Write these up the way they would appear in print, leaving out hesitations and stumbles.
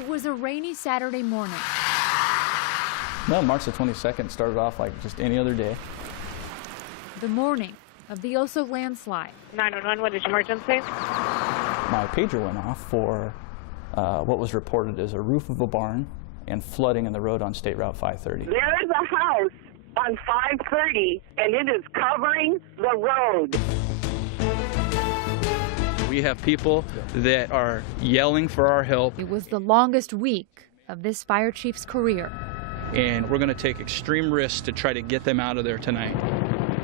It was a rainy Saturday morning. No, March the 22nd started off like just any other day. The morning of the Oso landslide. 911, what is your emergency? My pager went off for what was reported as a roof of a barn and flooding in the road on State Route 530. There is a house on 530, and it is covering the road. We have people that are yelling for our help. It was the longest week of this fire chief's career. And we're going to take extreme risks to try to get them out of there tonight.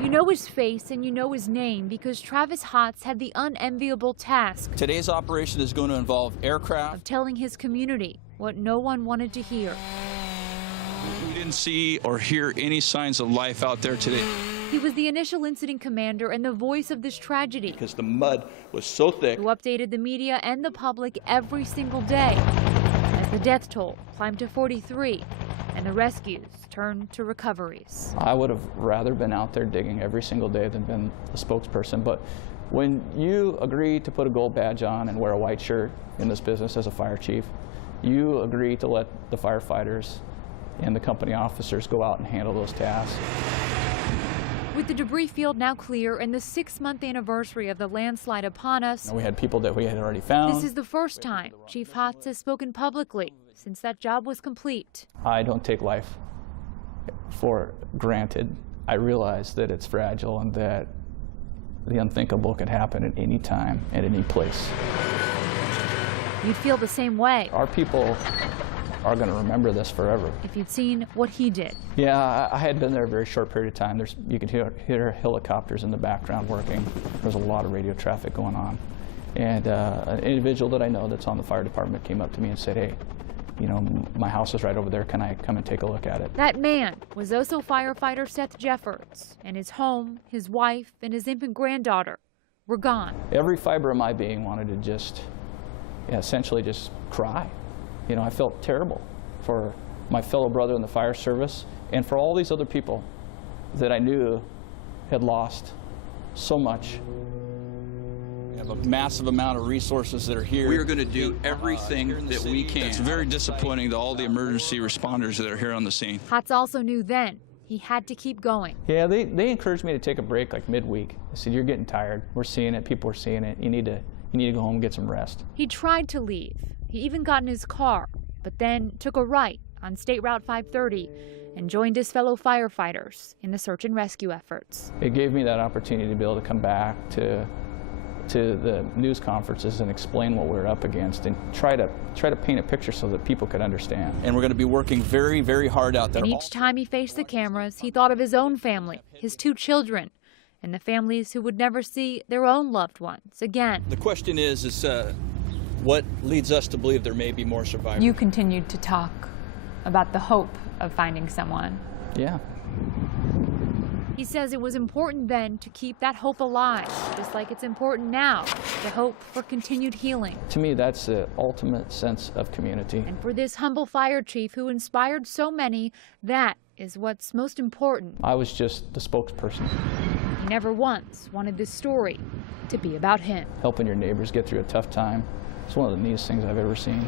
You know his face and you know his name because Travis Hotz had the unenviable task Today's operation is going to involve aircraft. of telling his community what no one wanted to hear. We didn't see or hear any signs of life out there today. He was the initial incident commander and the voice of this tragedy, Because the mud was so thick. who updated the media and the public every single day as the death toll climbed to 43 and the rescues turned to recoveries. I would have rather been out there digging every single day than been the spokesperson, but when you agree to put a gold badge on and wear a white shirt in this business as a fire chief, you agree to let the firefighters and the company officers go out and handle those tasks. With the debris field now clear and the 6-month anniversary of the landslide upon us, We had people that we had already found. this is the first time Chief Hotz has spoken publicly since that job was complete. I don't take life for granted. I realize that it's fragile and that the unthinkable could happen at any time, at any place. You'd feel the same way Our people are going to remember this forever. if you'd seen what he did. Yeah, I had been there a very short period of time. You could hear helicopters in the background working. There's a lot of radio traffic going on. And an individual that I know that's on the fire department came up to me and said, hey, you know, my house is right over there. Can I come and take a look at it? That man was Oso firefighter Seth Jeffords, and his home, his wife, and his infant granddaughter were gone. Every fiber of my being wanted to just, essentially just cry. You know, I felt terrible for my fellow brother in the fire service and for all these other people that I knew had lost so much. We have a massive amount of resources that are here. We are going to do everything that we can. It's very disappointing to all the emergency responders that are here on the scene. Hotz also knew then he had to keep going. Yeah, they encouraged me to take a break like midweek. They said, you're getting tired. We're seeing it. People are seeing it. You need to go home and get some rest. He tried to leave. He even got in his car, but then took a right on State Route 530 and joined his fellow firefighters in the search and rescue efforts. It gave me that opportunity to be able to come back to the news conferences and explain what we were up against and try to paint a picture so that people could understand. And we're going to be working very, very hard out there. And each time he faced the cameras, he thought of his own family, his 2 children, and the families who would never see their own loved ones again. The question is what leads us to believe there may be more survivors? You continued to talk about the hope of finding someone. Yeah. He says it was important then to keep that hope alive, just like it's important now to hope for continued healing. To me, that's the ultimate sense of community. And for this humble fire chief who inspired so many, that is what's most important. I was just the spokesperson. He never once wanted this story to be about him. Helping your neighbors get through a tough time. It's one of the neatest things I've ever seen.